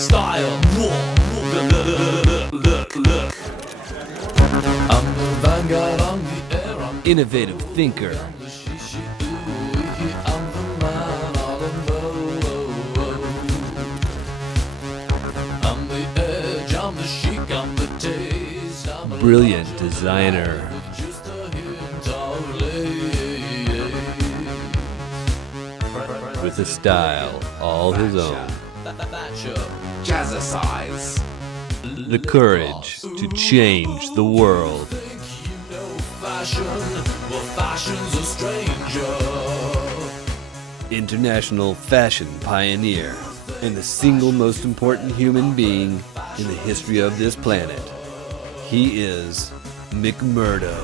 style. Look. I'm the vanguard on the air. I'm Innovative thinker. the I'm the man all alone. I'm the edge, I'm the chic, I'm the taste. I'm a Brilliant designer. just a hint of lace. With a style all his own. Jazzercise. The courage to change the world. Think you know fashion? Well, fashion's a stranger. International fashion pioneer. And the single most important human being in the history of this planet. He is mcmurdo.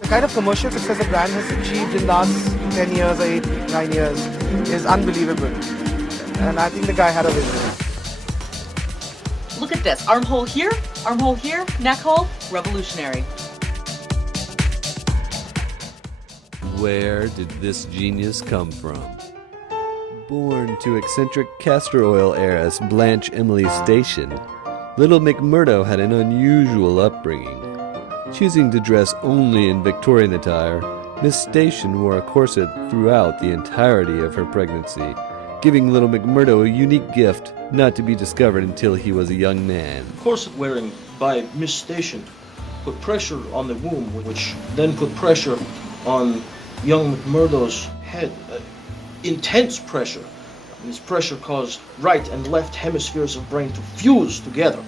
The kind of commercial success the brand has achieved in the last 10 years or 8, 9 years is unbelievable. And I think the guy had a vision. Look at this. Armhole here, neck hole, revolutionary. Where did this genius come from? Born to eccentric castor oil heiress Blanche Emily Station, little mcmurdo had an unusual upbringing. Choosing to dress only in Victorian attire, Miss Station wore a corset throughout the entirety of her pregnancy, giving little mcmurdo a unique gift not to be discovered until he was a young man. Corset wearing by Miss Station put pressure on the womb, which then put pressure on young mcmurdo's head. Intense pressure. This pressure caused right and left hemispheres of brain to fuse together.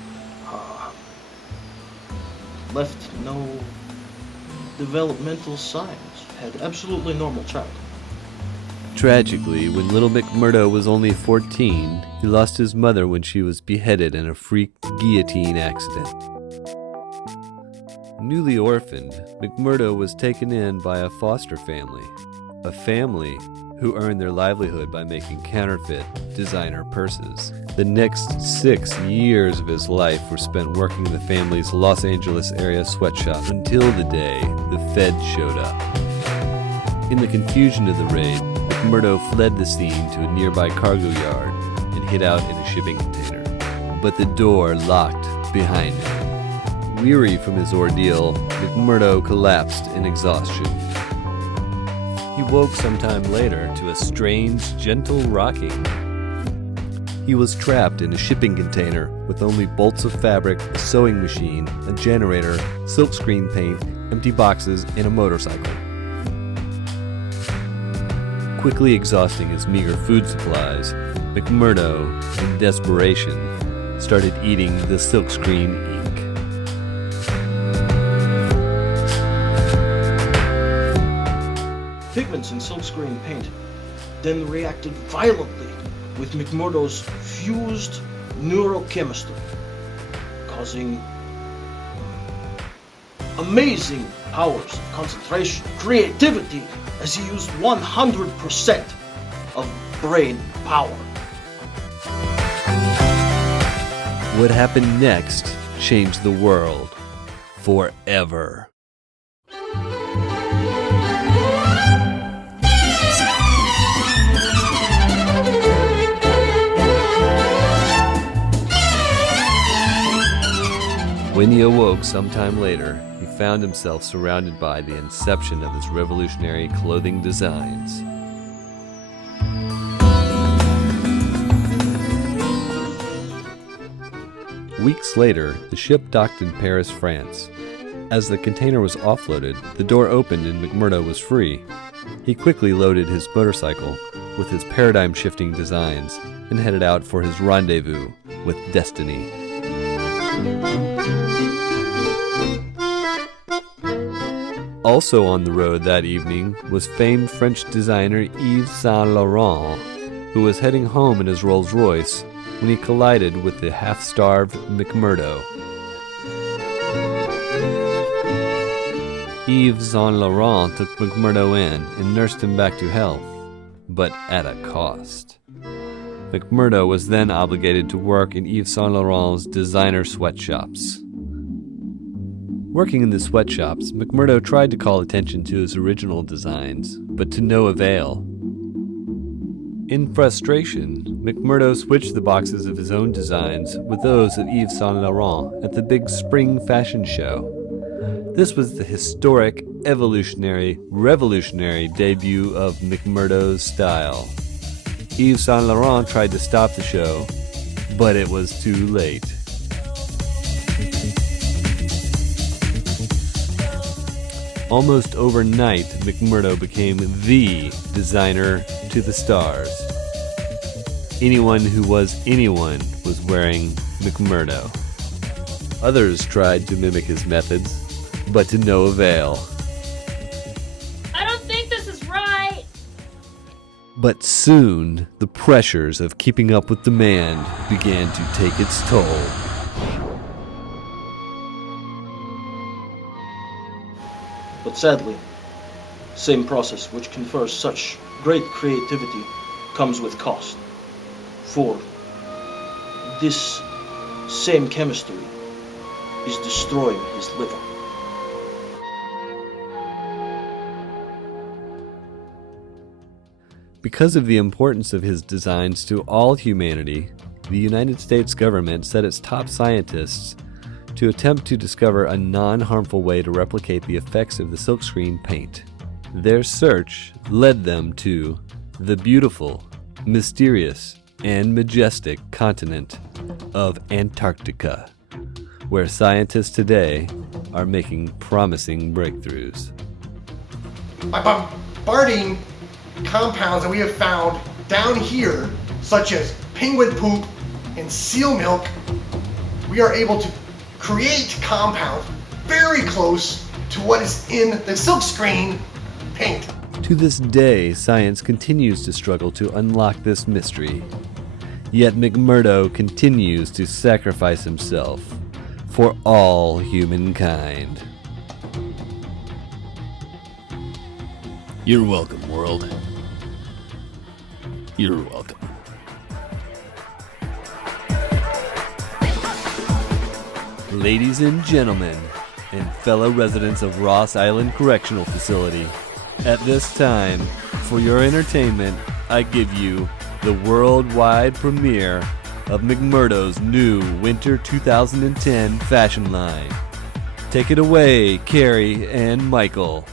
Left no developmental signs. Had absolutely normal child. Tragically, when little mcmurdo was only 14, he lost his mother when she was beheaded in a freak guillotine accident. Newly orphaned, mcmurdo was taken in by a foster family, a family who earned their livelihood by making counterfeit designer purses. The next 6 years of his life were spent working in the family's Los Angeles area sweatshop until the day the Fed showed up. In the confusion of the raid, mcmurdo fled the scene to a nearby cargo yard and hid out in a shipping container. But the door locked behind him. Weary from his ordeal, mcmurdo collapsed in exhaustion. He woke sometime later to a strange, gentle rocking. He was trapped in a shipping container with only bolts of fabric, a sewing machine, a generator, silkscreen paint, empty boxes, and a motorcycle. Quickly exhausting his meager food supplies, mcmurdo, in desperation, started eating the silkscreen ink. Pigments in silkscreen paint then reacted violently with mcmurdo's fused neurochemistry, causing amazing powers of concentration, creativity, as he used 100% of brain power. What happened next changed the world forever. When he awoke sometime later, he found himself surrounded by the inception of his revolutionary clothing designs. Weeks later, the ship docked in Paris, France. As the container was offloaded, the door opened and mcmurdo was free. He quickly loaded his motorcycle with his paradigm-shifting designs and headed out for his rendezvous with destiny. Also on the road that evening was famed French designer Yves Saint Laurent, who was heading home in his Rolls-Royce when he collided with the half-starved mcmurdo. Yves Saint Laurent took mcmurdo in and nursed him back to health, but at a cost. mcmurdo was then obligated to work in Yves Saint Laurent's designer sweatshops. Working in the sweatshops, McMurdo tried to call attention to his original designs, but to no avail. In frustration, McMurdo switched the boxes of his own designs with those of Yves Saint Laurent at the big spring fashion show. This was the historic, evolutionary, revolutionary debut of McMurdo's style. Yves Saint Laurent tried to stop the show, but it was too late. Almost overnight, McMurdo became the designer to the stars. Anyone who was anyone was wearing McMurdo. Others tried to mimic his methods, but to no avail. I don't think this is right. But soon, the pressures of keeping up with demand began to take its toll. But sadly, same process which confers such great creativity comes with cost. For this same chemistry is destroying his liver. Because of the importance of his designs to all humanity, the United States government set its top scientists to attempt to discover a non-harmful way to replicate the effects of the silkscreen paint. Their search led them to the beautiful, mysterious, and majestic continent of Antarctica, where scientists today are making promising breakthroughs. By bombarding compounds that we have found down here, such as penguin poop and seal milk, we are able to create compounds very close to what is in the silkscreen paint. To this day, science continues to struggle to unlock this mystery. Yet McMurdo continues to sacrifice himself for all humankind. You're welcome, world. You're welcome. Ladies and gentlemen, and fellow residents of Ross Island Correctional Facility, at this time, for your entertainment, I give you the worldwide premiere of McMurdo's new Winter 2010 fashion line. Take it away, Carrie and Michael.